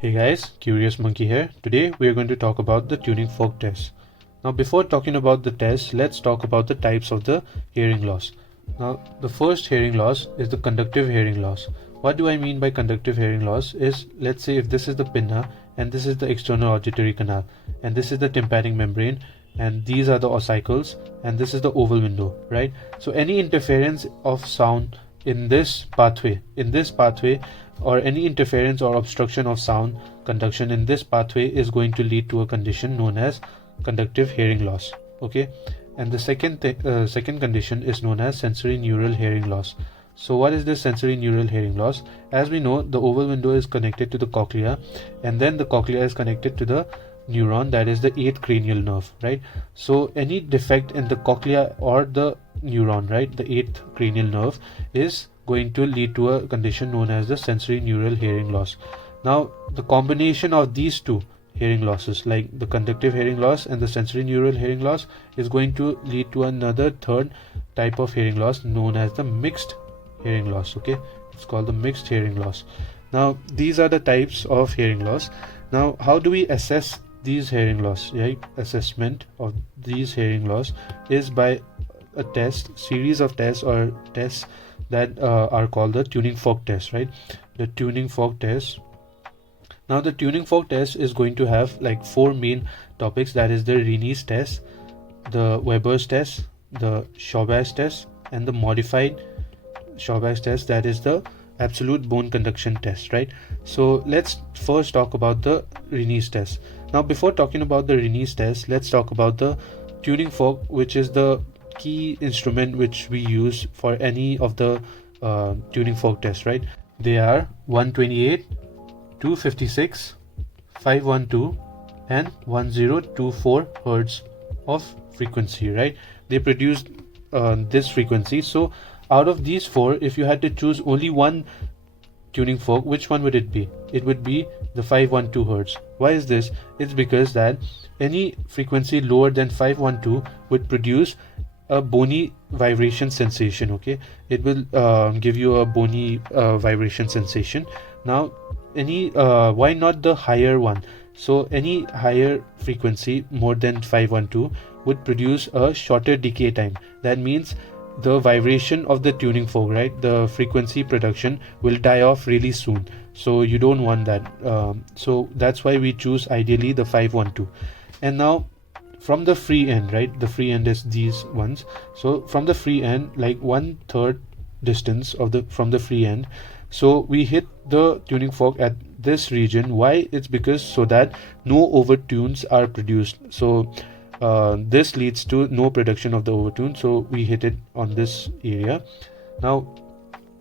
Hey guys, Curious Monkey here. Today we are going to talk about the tuning fork test. Now before talking about the test, let's talk about the types of the hearing loss. Now the first hearing loss is the conductive hearing loss. What do I mean by conductive hearing loss is, let's say if this is the pinna and this is the external auditory canal and this is the tympanic membrane and these are the ossicles and this is the oval window, right? So any interference of sound in this pathway or any interference or obstruction of sound conduction in this pathway is going to lead to a condition known as conductive hearing loss. Okay, and the second condition is known as sensory neural hearing loss. So what is this sensory neural hearing loss? As we know, the oval window is connected to the cochlea and then the cochlea is connected to the neuron, that is the 8th cranial nerve, right? So any defect in the cochlea or the neuron, right, the 8th cranial nerve, is going to lead to a condition known as the sensory neural hearing loss. Now the combination of these two hearing losses, like the conductive hearing loss and the sensory neural hearing loss, is going to lead to another third type of hearing loss known as the mixed hearing loss. Okay, it's called the mixed hearing loss. Now these are the types of hearing loss. Now how do we assess these hearing loss? Right, assessment of these hearing loss is by a series of tests or tests that are called the tuning fork test, right? The tuning fork test. Now the tuning fork test is going to have like 4 main topics, that is the Rinne's test, the Weber's test, the Schwabach test, and the modified Schwabach test, that is the absolute bone conduction test, right? So let's first talk about the Rinne's test. Now before talking about the Rinne's test, let's talk about the tuning fork, which is the key instrument which we use for any of the tuning fork tests, right? They are 128, 256, 512 and 1024 hertz of frequency, right? They produce this frequency. So out of these 4, if you had to choose only one tuning fork, which one would it be? It would be the 512 hertz. Why is this? It's because that any frequency lower than 512 would produce a bony vibration sensation. Okay, it will give you a bony vibration sensation. Now why not the higher one? So any higher frequency more than 512 would produce a shorter decay time. That means the vibration of the tuning fork, right, the frequency production will die off really soon, so you don't want that. So that's why we choose ideally the 512. And now from the free end, right, the free end is these ones. So from the free end, like 1/3 distance of from the free end, so we hit the tuning fork at this region. Why? It's because so that no overtunes are produced. So this leads to no production of the overtune, so we hit it on this area. Now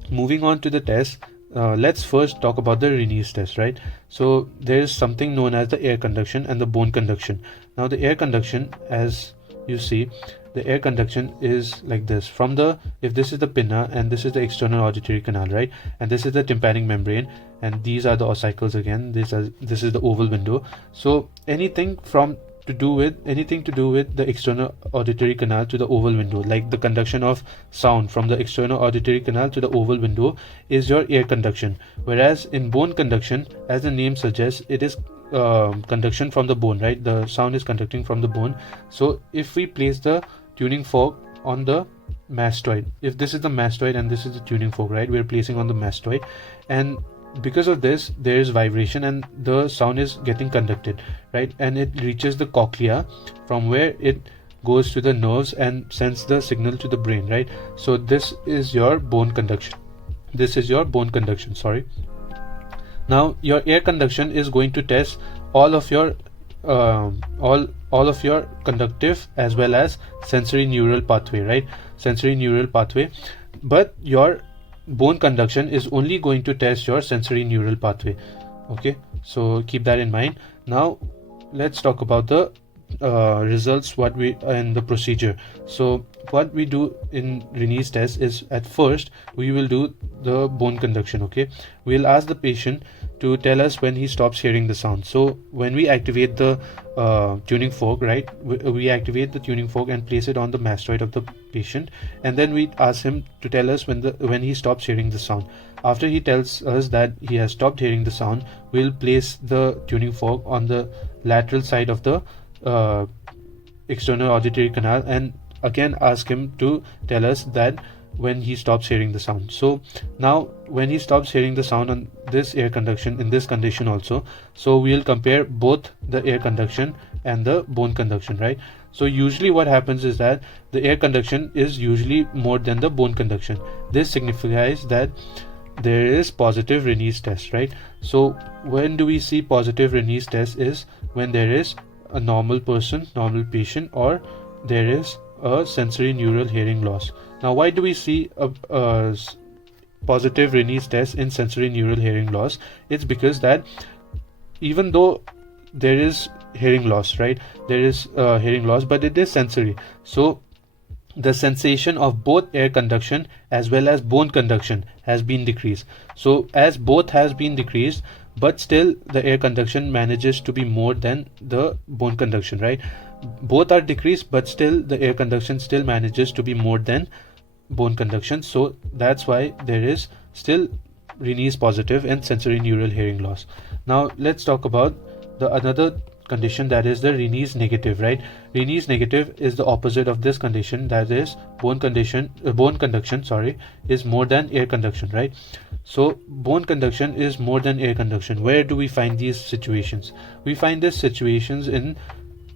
moving on to the test, let's first talk about the Rinne's test, right? So there is something known as the air conduction and the bone conduction. Now the air conduction, as you see, the air conduction is like this. From the, if this is the pinna and this is the external auditory canal, right, and this is the tympanic membrane and these are the ossicles again, this is the oval window. So anything to do with the external auditory canal to the oval window, like the conduction of sound from the external auditory canal to the oval window, is your air conduction. Whereas in bone conduction, as the name suggests, it is conduction from the bone, right? The sound is conducting from the bone. So if we place the tuning fork on the mastoid, if this is the mastoid and this is the tuning fork, right, we're placing on the mastoid, and because of this there is vibration and the sound is getting conducted, right, and it reaches the cochlea, from where it goes to the nerves and sends the signal to the brain, right? So this is your bone conduction. Sorry. Now your air conduction is going to test all of your conductive as well as sensory neural pathway, right? But your bone conduction is only going to test your sensory neural pathway. Okay, so keep that in mind. Now let's talk about the results, and the procedure. So what we do in Rinne's test is, at first we will do the bone conduction. Okay, we'll ask the patient to tell us when he stops hearing the sound. So when we activate the tuning fork, right, we activate the tuning fork and place it on the mastoid of the patient, and then we ask him to tell us when he stops hearing the sound. after he tells us that he has stopped hearing the sound, we'll place the tuning fork on the lateral side of the external auditory canal and again ask him to tell us that when he stops hearing the sound. So now when he stops hearing the sound on this air conduction in this condition also, so we'll compare both the air conduction and the bone conduction, right? So usually what happens is that the air conduction is usually more than the bone conduction. This signifies that there is positive Rinne's test, right? So when do we see positive Rinne's test is when there is a normal person, normal patient, or there is a sensory neural hearing loss. Now why do we see a positive Rinne's test in sensory neural hearing loss? It's because that even though there is hearing loss, right, there is hearing loss, but it is sensory, so the sensation of both air conduction as well as bone conduction has been decreased. So as both has been decreased, but still the air conduction manages to be more than the bone conduction, right? Both are decreased, but still the air conduction still manages to be more than bone conduction. So that's why there is still Rinne's positive and sensory neural hearing loss. Now let's talk about the another condition, that is the Rinne's negative, right? Rinne's negative is the opposite of this condition, that is bone conduction is more than air conduction, right? So bone conduction is more than air conduction. Where do we find these situations? We find these situations in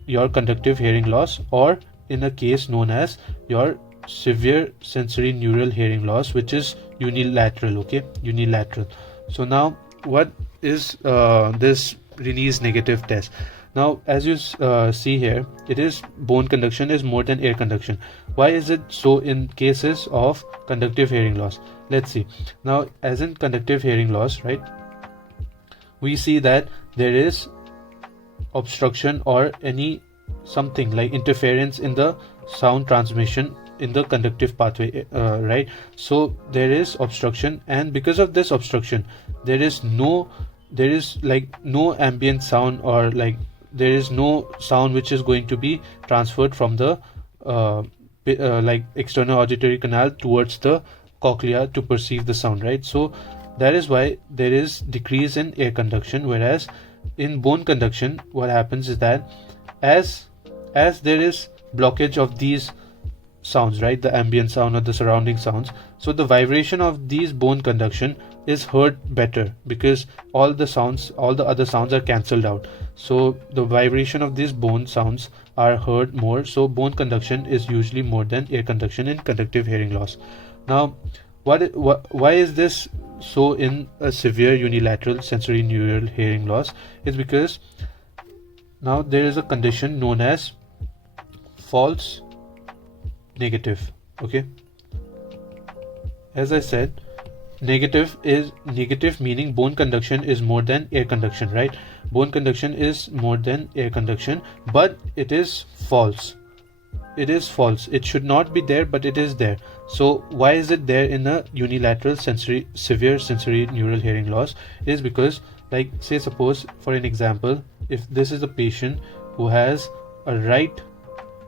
your conductive hearing loss, or in a case known as your severe sensory neural hearing loss, which is unilateral. Okay, unilateral. So now what is this Rinne's negative test? Now as you see here, it is bone conduction is more than air conduction. Why is it so in cases of conductive hearing loss? Let's see. Now as in conductive hearing loss, right, we see that there is obstruction or any something like interference in the sound transmission in the conductive pathway, right? So there is obstruction, and because of this obstruction there is like no ambient sound, or like there is no sound which is going to be transferred from the like external auditory canal towards the cochlea to perceive the sound, right? So that is why there is decrease in air conduction, whereas in bone conduction what happens is that as there is blockage of these sounds, right, the ambient sound or the surrounding sounds, so the vibration of these bone conduction is heard better because all the other sounds are cancelled out, so the vibration of these bone sounds are heard more. So bone conduction is usually more than air conduction in conductive hearing loss. Now why is this so in a severe unilateral sensory neural hearing loss? Is because now there is a condition known as false negative. Okay, as I said, negative meaning bone conduction is more than air conduction, right? Bone conduction is more than air conduction, but it is false. It should not be there, but it is there. So why is it there in a unilateral severe sensory neural hearing loss? Is because, like, say suppose for an example, if this is a patient who has a right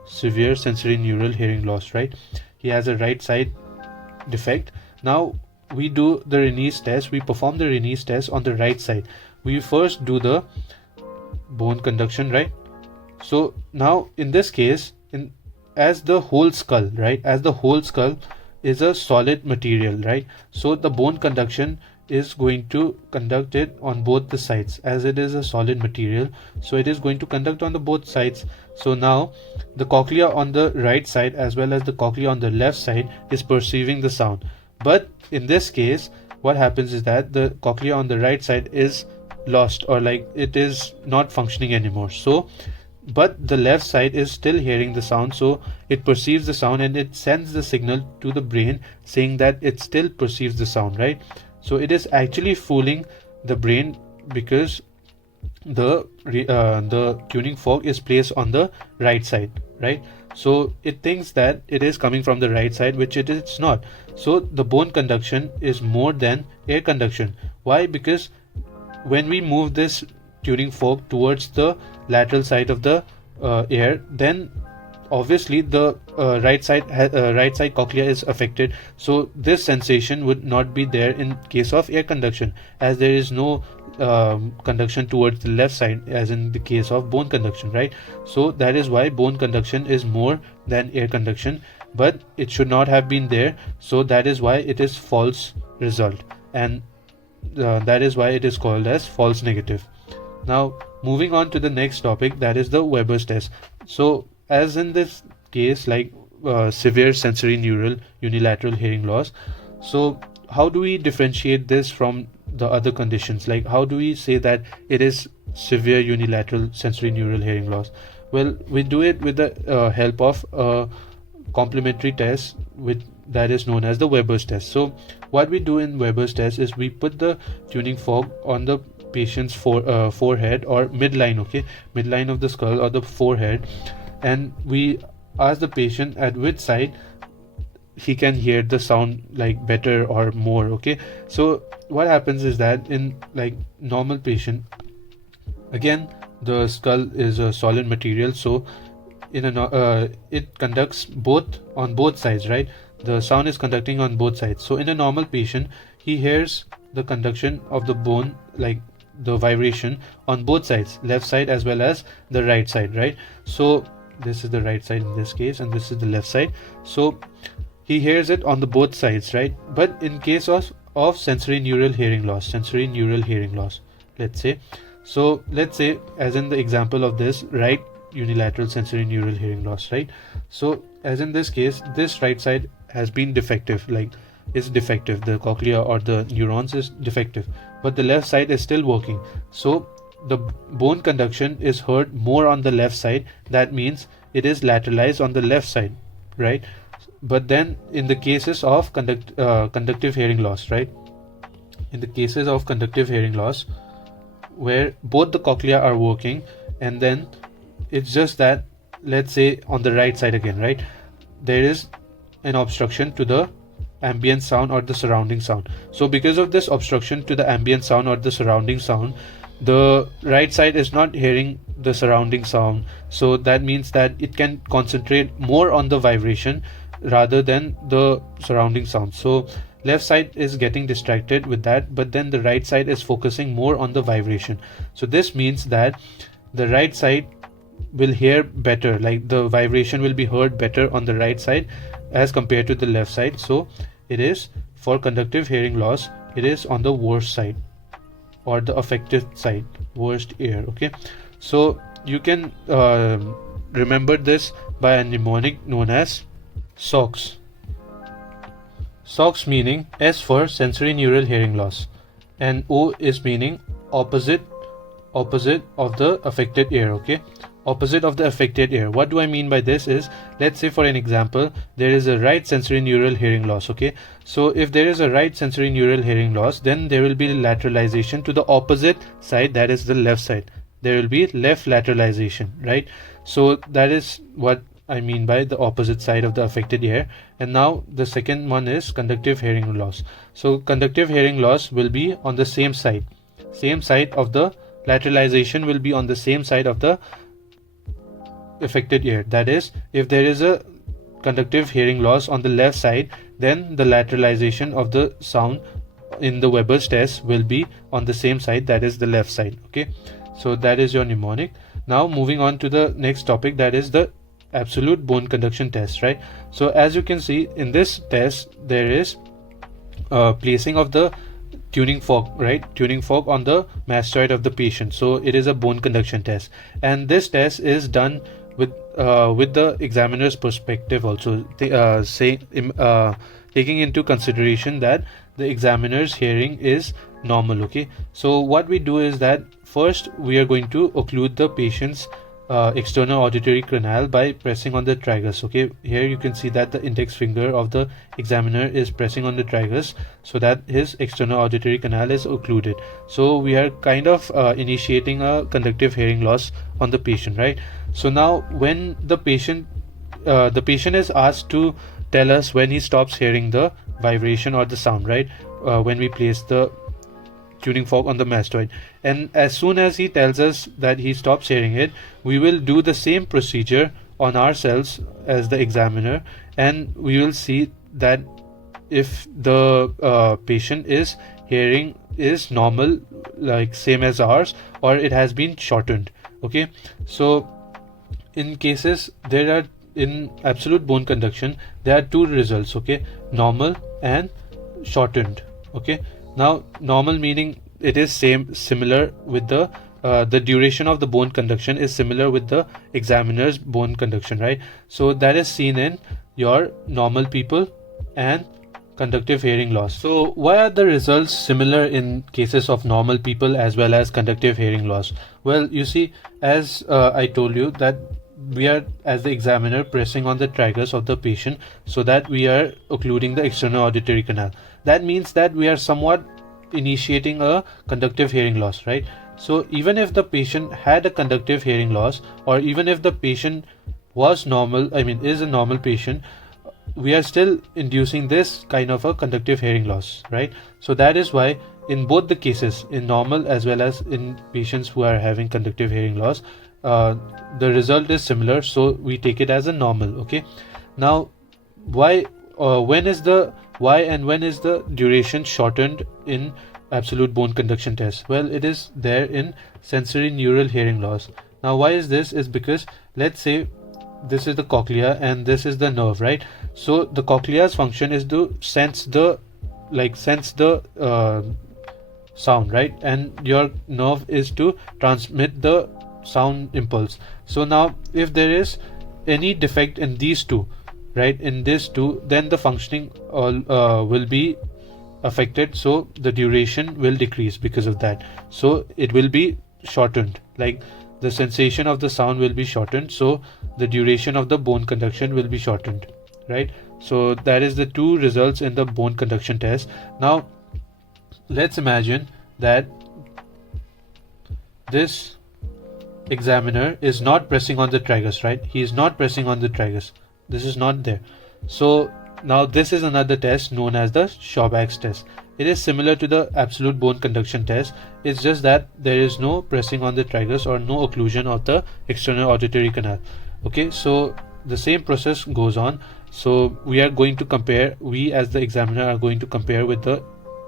severe sensory neural hearing loss, right, he has a right side defect. Now we do the Rinne's test, we perform the Rinne's test on the right side. We first do the bone conduction, right? So now in this case, as the whole skull is a solid material, right, so the bone conduction is going to conduct it on both the sides, as it is a solid material, so it is going to conduct on the both sides. So now the cochlea on the right side as well as the cochlea on the left side is perceiving the sound, but in this case what happens is that the cochlea on the right side is lost, or like it is not functioning anymore. So but the left side is still hearing the sound, so it perceives the sound and it sends the signal to the brain saying that it still perceives the sound, right? So it is actually fooling the brain because the tuning fork is placed on the right side, right? So it thinks that it is coming from the right side, which it is not. So the bone conduction is more than air conduction. Why? Because when we move this tuning fork towards the lateral side of the ear, then obviously the right side cochlea is affected, so this sensation would not be there in case of air conduction, as there is no conduction towards the left side as in the case of bone conduction, right? So that is why bone conduction is more than air conduction, but it should not have been there, so that is why it is false result, and that is why it is called as false negative. Now moving on to the next topic, that is the Weber's test. So as in this case, like severe sensory neural unilateral hearing loss, so how do we differentiate this from the other conditions? Like how do we say that it is severe unilateral sensory neural hearing loss? Well, we do it with the help of a complementary test that is known as the Weber's test. So what we do in Weber's test is we put the tuning fork on the patient's forehead or midline, okay, midline of the skull or the forehead, and we ask the patient at which side he can hear the sound like better or more, okay. So what happens is that in like normal patient, again the skull is a solid material, so in a it conducts on both sides, right? The sound is conducting on both sides. So in a normal patient, he hears the conduction of the bone, like the vibration on both sides, left side as well as the right side, right? So this is the right side in this case and this is the left side, so he hears it on the both sides, right? But in case of sensory neural hearing loss, let's say as in the example of this right unilateral sensory neural hearing loss, right? So as in this case, this right side has been defective, like is defective, the cochlea or the neurons is defective, but the left side is still working, so the bone conduction is heard more on the left side. That means it is lateralized on the left side, right? But then in the cases of conductive hearing loss, right, in the cases of conductive hearing loss where both the cochlea are working, and then it's just that, let's say on the right side again, right, there is an obstruction to the ambient sound or the surrounding sound. So because of this obstruction to the ambient sound or the surrounding sound, the right side is not hearing the surrounding sound, so that means that it can concentrate more on the vibration rather than the surrounding sound. So left side is getting distracted with that, but then the right side is focusing more on the vibration. So this means that the right side will hear better, like the vibration will be heard better on the right side as compared to the left side. So it is, for conductive hearing loss, it is on the worst side or the affected side, worst ear, okay. So you can remember this by a mnemonic known as SOX. SOX meaning S for sensory neural hearing loss, and O is meaning opposite of the affected ear, okay. Opposite of the affected ear. What do I mean by this is, let's say for an example, there is a right sensory neural hearing loss, okay. So if there is a right sensory neural hearing loss, then there will be lateralization to the opposite side, that is the left side. There will be left lateralization, right? So that is what I mean by the opposite side of the affected ear. And now the second one is conductive hearing loss. So conductive hearing loss will be on the same side of the lateralization, will be on the same side of the affected ear. That is, if there is a conductive hearing loss on the left side, then the lateralization of the sound in the Weber's test will be on the same side, that is the left side, okay. So that is your mnemonic. Now moving on to the next topic, that is the absolute bone conduction test, right? So as you can see in this test, there is placing of the tuning fork, right? Tuning fork on the mastoid of the patient. So it is a bone conduction test, and this test is done with the examiner's perspective also, taking into consideration that the examiner's hearing is normal, okay. So what we do is that first we are going to occlude the patient's external auditory canal by pressing on the tragus, okay. Here you can see that the index finger of the examiner is pressing on the tragus so that his external auditory canal is occluded. So we are kind of initiating a conductive hearing loss on the patient, right? So now when the patient is asked to tell us when he stops hearing the vibration or the sound, right, when we place the tuning fork on the mastoid, and as soon as he tells us that he stops hearing it, we will do the same procedure on ourselves as the examiner, and we will see that if the patient is hearing is normal, like same as ours, or it has been shortened. Okay, so in cases there are, in absolute bone conduction there are two results. Okay, normal and shortened. Okay, now normal meaning it is similar with the duration of the bone conduction is similar with the examiner's bone conduction, right? So that is seen in your normal people and conductive hearing loss. So why are the results similar in cases of normal people as well as conductive hearing loss? Well, you see, as I told you, that we are, as the examiner, pressing on the tragus of the patient so that we are occluding the external auditory canal. That means that we are somewhat initiating a conductive hearing loss, right? So even if the patient had a conductive hearing loss, or even if the patient was normal, is a normal patient, we are still inducing this kind of a conductive hearing loss, right? So that is why in both the cases, in normal as well as in patients who are having conductive hearing loss, the result is similar, so we take it as a normal. Okay, now when is the duration shortened in absolute bone conduction test? Well, it is there in sensory neural hearing loss. Now why is this? Is because, let's say this is the cochlea and this is the nerve, right? So the cochlea's function is to sense the sound, right? And your nerve is to transmit the sound impulse. So now if there is any defect in these two, right, in these two, then the functioning will be affected, so the duration will decrease because of that. So it will be shortened, like the sensation of the sound will be shortened, so the duration of the bone conduction will be shortened, right? So that is the two results in the bone conduction test. Now let's imagine that this examiner is not pressing on the tragus, right? He is not pressing on the tragus. This is not there. So now this is another test known as the Schwabach's test. It is similar to the absolute bone conduction test. It's just that there is no pressing on the tragus or no occlusion of the external auditory canal. Okay, so the same process goes on. So we are going to compare, we as the examiner are going to compare with the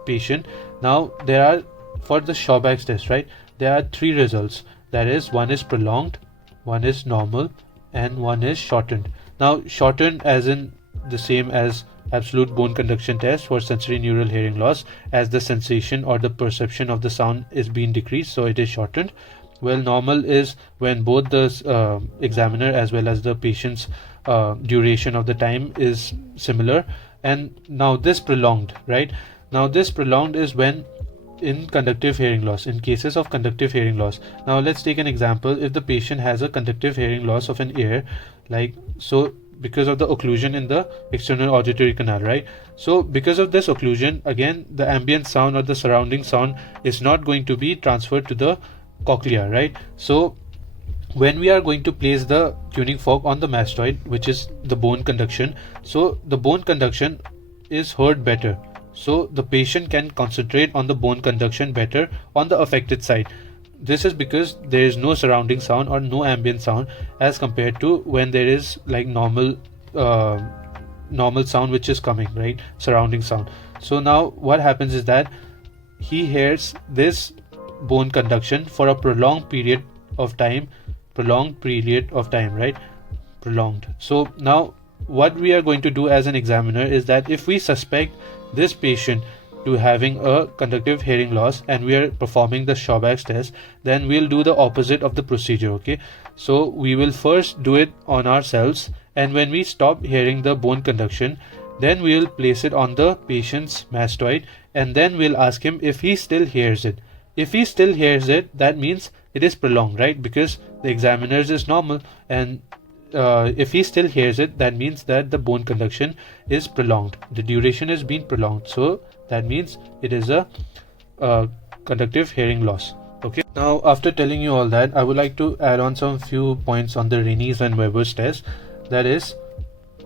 patient. Now there are, for the Schwabach's test, right, there are three results. That is, one is prolonged, one is normal, and one is shortened. Now shortened as in the same as absolute bone conduction test for sensory neural hearing loss, as the sensation or the perception of the sound is being decreased, so it is shortened. Well, normal is when both the examiner as well as the patient's duration of the time is similar. And now this prolonged, right? Now this prolonged is when in conductive hearing loss, in cases of conductive hearing loss. Now let's take an example. If the patient has a conductive hearing loss of an ear, like so, because of the occlusion in the external auditory canal, right? So because of this occlusion, again the ambient sound or the surrounding sound is not going to be transferred to the cochlea, right? So when we are going to place the tuning fork on the mastoid, which is the bone conduction, so the bone conduction is heard better, so the patient can concentrate on the bone conduction better on the affected side. This is because there is no surrounding sound or no ambient sound, as compared to when there is like normal sound which is coming, right, surrounding sound. So now what happens is that he hears this bone conduction for a prolonged period of time, right, prolonged. So now what we are going to do as an examiner is that if we suspect this patient to having a conductive hearing loss and we are performing the Schwabach's test, then we'll do the opposite of the procedure. Okay, so we will first do it on ourselves, and when we stop hearing the bone conduction, then we'll place it on the patient's mastoid, and then we'll ask him if he still hears it. If he still hears it, that means it is prolonged, right? Because the examiner's is normal, and if he still hears it, that means that the bone conduction is prolonged. The duration is being prolonged, so that means it is a conductive hearing loss. Okay. Now, after telling you all that, I would like to add on some few points on the Rinne's and Weber's test. That is,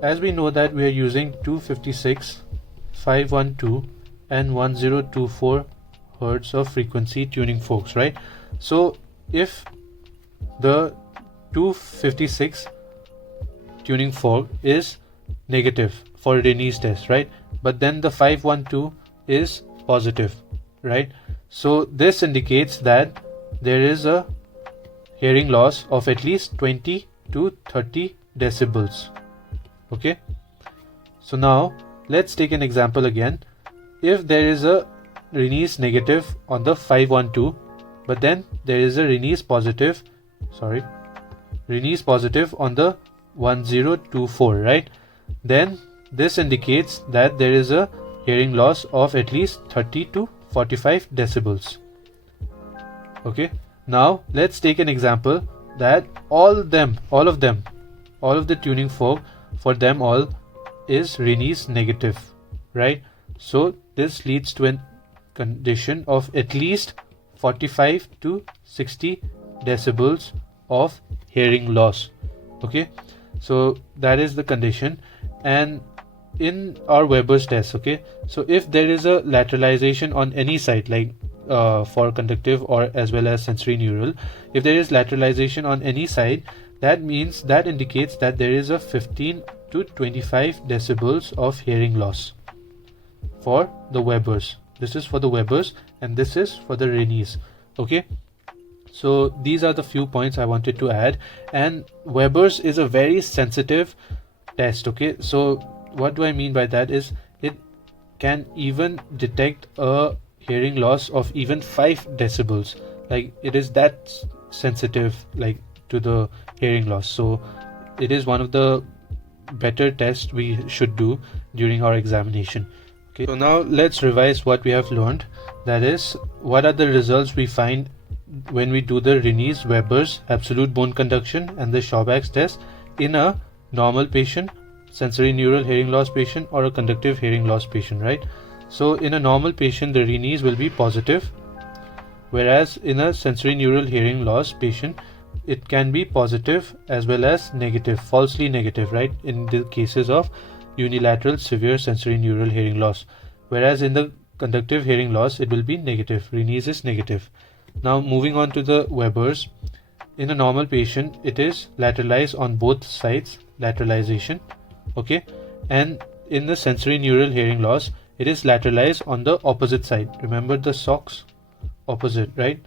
as we know that we are using 256, 512, and 1024 hertz of frequency tuning forks, right? So if the 256 tuning fork is negative for Rinne's test, right? But then the 512 is positive, right? So this indicates that there is a hearing loss of at least 20 to 30 decibels. Okay, so now let's take an example again. If there is a Rinne's negative on the 512, but then there is a Rinne's positive on the 1024, right? Then this indicates that there is a hearing loss of at least 30 to 45 decibels. Okay, now let's take an example that all of the tuning fork for them all is Rinne's negative, right? So this leads to a condition of at least 45 to 60 decibels of hearing loss. Okay, so that is the condition. And in our Weber's test, okay, so if there is a lateralization on any side, like for conductive or as well as sensory neural, if there is lateralization on any side, that indicates that there is a 15 to 25 decibels of hearing loss for the Weber's. This is for the Weber's and this is for the Rinne's. Okay, so these are the few points I wanted to add. And Weber's is a very sensitive test. Okay, so what do I mean by that is it can even detect a hearing loss of even 5 decibels. Like, it is that sensitive, like, to the hearing loss. So it is one of the better tests we should do during our examination. Okay, so now let's revise what we have learned. That is, what are the results we find when we do the Rinne's, Weber's, absolute bone conduction and the Schwabach's test in a normal patient, sensory neural hearing loss patient, or a conductive hearing loss patient, right? So in a normal patient, the Rinne's will be positive, whereas in a sensory neural hearing loss patient, it can be positive as well as negative, falsely negative, right, in the cases of unilateral severe sensory neural hearing loss. Whereas in the conductive hearing loss, it will be negative. Rinne's is negative. Now moving on to the Weber's. In a normal patient, it is lateralized on both sides, lateralization, okay, and in the sensory neural hearing loss, it is lateralized on the opposite side. Remember the socks, opposite, right?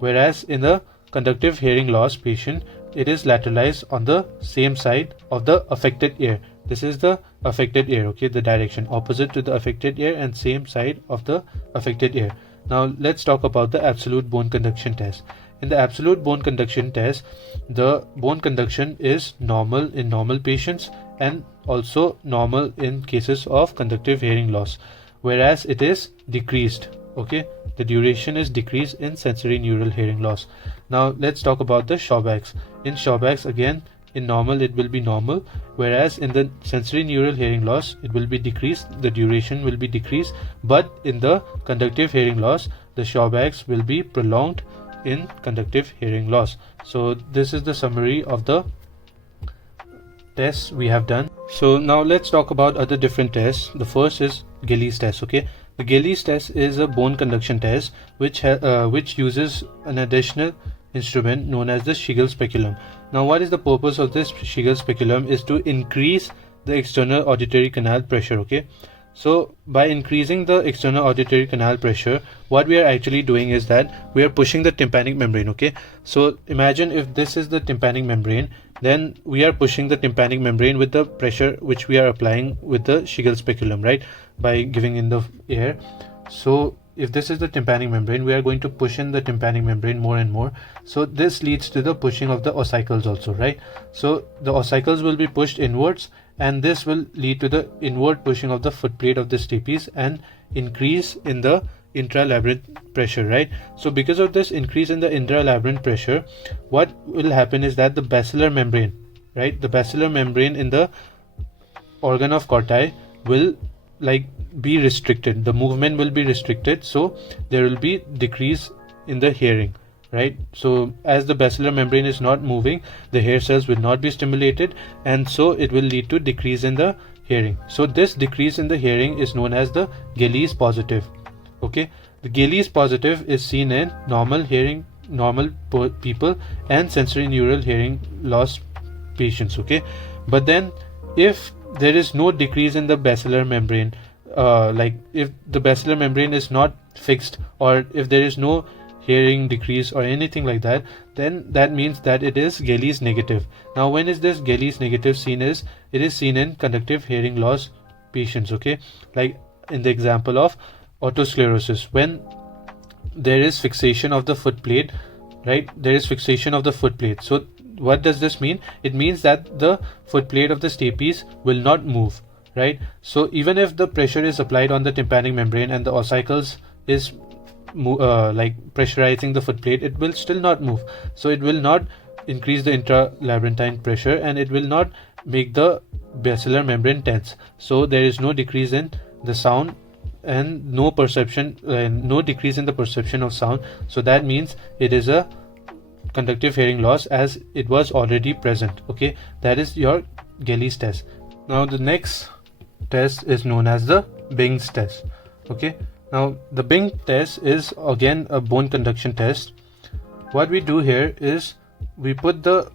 Whereas in the conductive hearing loss patient, it is lateralized on the same side of the affected ear. This is the affected ear, okay, the direction opposite to the affected ear and same side of the affected ear. Now let's talk about the absolute bone conduction test. In the absolute bone conduction test, the bone conduction is normal in normal patients and also normal in cases of conductive hearing loss, whereas it is decreased, okay, the duration is decreased in sensory neural hearing loss. Now let's talk about the Schwabach's. In Schwabach's, again, in normal it will be normal, whereas in the sensory neural hearing loss it will be decreased, the duration will be decreased, but in the conductive hearing loss, the Schwabach's will be prolonged in conductive hearing loss. So this is the summary of the tests we have done. So now let's talk about other different tests. The first is Gelle's test. Okay, the Gelle's test is a bone conduction test which uses an additional instrument known as the Schigel speculum. Now what is the purpose of this Schigel speculum is to increase the external auditory canal pressure. Okay, so by increasing the external auditory canal pressure, what we are actually doing is that we are pushing the tympanic membrane. Okay, so imagine if this is the tympanic membrane, then we are pushing the tympanic membrane with the pressure which we are applying with the Schigel speculum, right, by giving in the air. So if this is the tympanic membrane, we are going to push in the tympanic membrane more and more. So this leads to the pushing of the ossicles also, right? So the ossicles will be pushed inwards, and this will lead to the inward pushing of the footplate of the stapes and increase in the intralabyrinth pressure, right? So because of this increase in the intralabyrinth pressure, what will happen is that the basilar membrane, right, the basilar membrane in the organ of Corti will be restricted, the movement will be restricted, so there will be decrease in the hearing, right? So as the basilar membrane is not moving, the hair cells will not be stimulated, and so it will lead to decrease in the hearing. So this decrease in the hearing is known as the Gelle's positive. Okay, the Gelle's positive is seen in normal people and sensory neural hearing loss patients, okay? But then if there is no decrease in the basilar membrane, like if the basilar membrane is not fixed, or if there is no hearing decrease or anything like that, then that means that it is Gelle's negative. Now when is this Gelle's negative seen? Is it is seen in conductive hearing loss patients, okay? Like in the example of autosclerosis, when there is fixation of the foot plate, right? There is fixation of the foot plate. So what does this mean? It means that the foot plate of the stapes will not move, right? So even if the pressure is applied on the tympanic membrane and the ossicles is like pressurizing the foot plate, it will still not move. So it will not increase the intralabyrinthine pressure, and it will not make the basilar membrane tense. So there is no decrease in the sound and no perception, no decrease in the perception of sound. So that means it is a conductive hearing loss, as it was already present, okay? That is your Gelle's test. Now the next test is known as the Bing's test, okay? Now the Bing test is again a bone conduction test. What we do here is we put the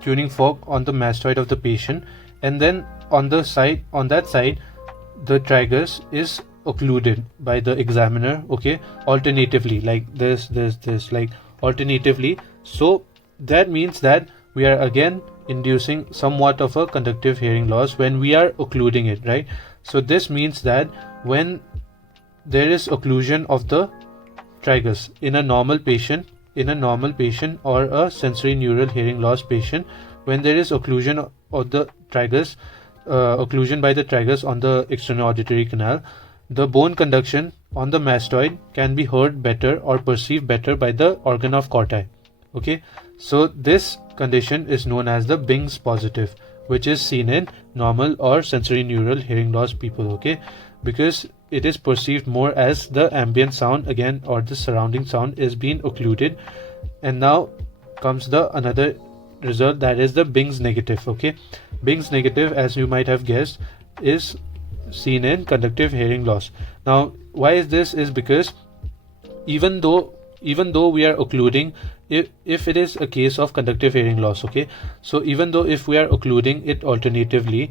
tuning fork on the mastoid of the patient, and then on that side the tragus is occluded by the examiner, okay, alternatively, like this, like alternatively. So that means that we are again inducing somewhat of a conductive hearing loss when we are occluding it, right? So this means that when there is occlusion of the tragus in a normal patient, or a sensory neural hearing loss patient, when there is occlusion of the tragus, occlusion by the tragus on the external auditory canal, the bone conduction on the mastoid can be heard better or perceived better by the organ of Corti, okay? So this condition is known as the Bing's positive, which is seen in normal or sensory neural hearing loss people, okay? Because it is perceived more as the ambient sound again, or the surrounding sound is being occluded. And now comes the another result, that is the Bing's negative, okay? Bing's negative, as you might have guessed, is seen in conductive hearing loss. Now why is this? Is because even though we are occluding, if it is a case of conductive hearing loss, okay, so even though if we are occluding it alternatively,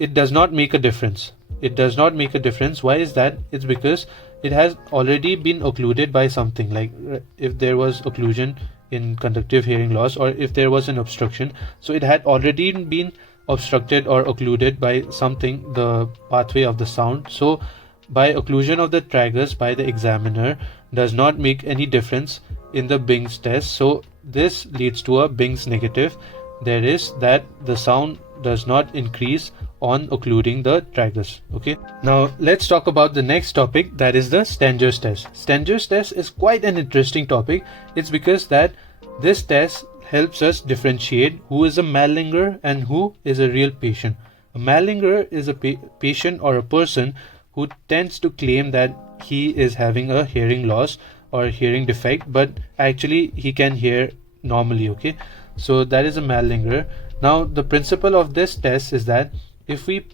it does not make a difference. It does not make a difference. Why is that? It's because it has already been occluded by something. Like if there was occlusion in conductive hearing loss, or if there was an obstruction, so it had already been obstructed or occluded by something, the pathway of the sound. So by occlusion of the tragus by the examiner does not make any difference in the Bing's test. So this leads to a Bing's negative. There is that the sound does not increase on occluding the tragus, okay? Now let's talk about the next topic, that is the Stenger's test. Stenger's test is quite an interesting topic. It's because that this test helps us differentiate who is a malingerer and who is a real patient. A malingerer is a patient or a person who tends to claim that he is having a hearing loss or hearing defect, but actually he can hear normally, okay? So that is a malingerer. Now the principle of this test is that if we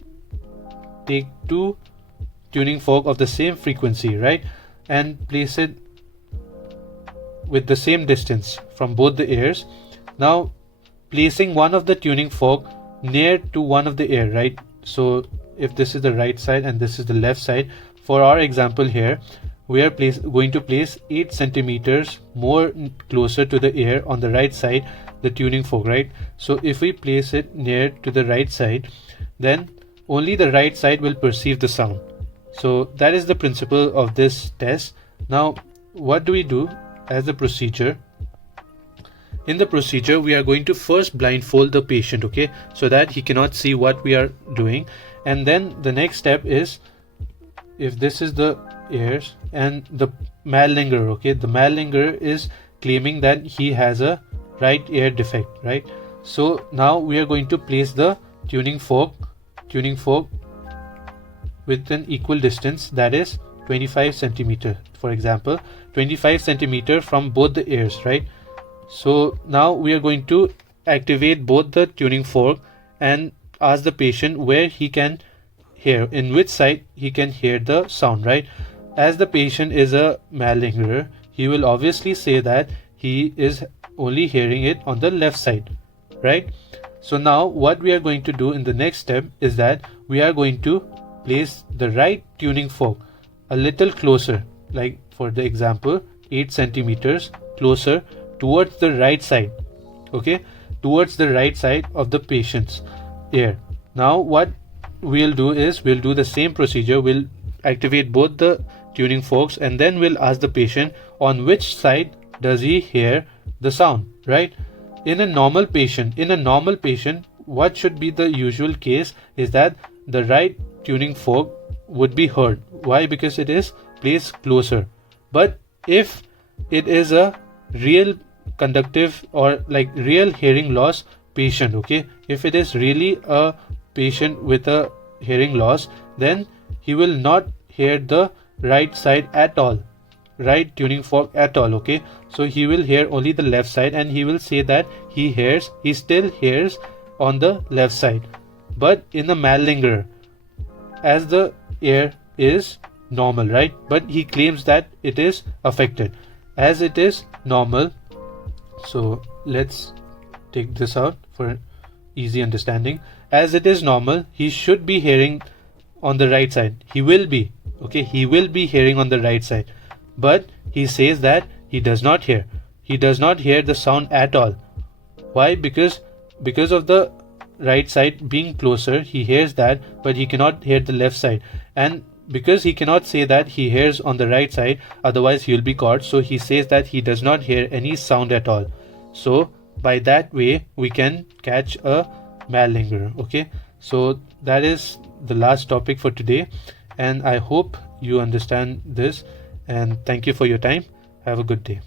take two tuning fork of the same frequency, right, and place it with the same distance from both the ears, now placing one of the tuning fork near to one of the ear, right? So if this is the right side and this is the left side, for our example here, we are going to place 8 centimeters more closer to the ear on the right side, the tuning fork, right? So if we place it near to the right side, then only the right side will perceive the sound. So that is the principle of this test. Now what do we do as the procedure? In the procedure, we are going to first blindfold the patient, okay, so that he cannot see what we are doing. And then the next step is, if this is the ears and the malingerer, okay, the malingerer is claiming that he has a right ear defect, right? So now we are going to place the tuning fork with an equal distance, that is 25 centimeter, for example, 25 centimeter from both the ears, right? So now we are going to activate both the tuning fork and ask the patient where he can hear, in which side he can hear the sound, right? As the patient is a malingerer, he will obviously say that he is only hearing it on the left side, right? So now what we are going to do in the next step is that we are going to place the right tuning fork a little closer, like for the example 8 centimeters closer towards the right side, okay, towards the right side of the patient's ear. Now what we'll do is we'll do the same procedure. We'll activate both the tuning forks and then we'll ask the patient on which side does he hear the sound, right? In a normal patient, what should be the usual case is that the right tuning fork would be heard. Why? Because it is placed closer. But if it is a real conductive or like real hearing loss patient, okay, if it is really a patient with a hearing loss, then he will not hear the right side at all, right tuning fork at all, okay. So he will hear only the left side and he will say that he still hears on the left side. But in a malingerer, as the ear is normal, right, but he claims that it is affected. As it is normal, so let's take this out for easy understanding. As it is normal, he should be hearing on the right side. He will be, okay, he will be hearing on the right side. But he says that he does not hear. He does not hear the sound at all. Why? Because of the right side being closer, he hears that, but he cannot hear the left side. And because he cannot say that he hears on the right side, otherwise he will be caught. So he says that he does not hear any sound at all. So by that way, we can catch a malingerer, okay. So that is the last topic for today, and I hope you understand this, and thank you for your time. Have a good day.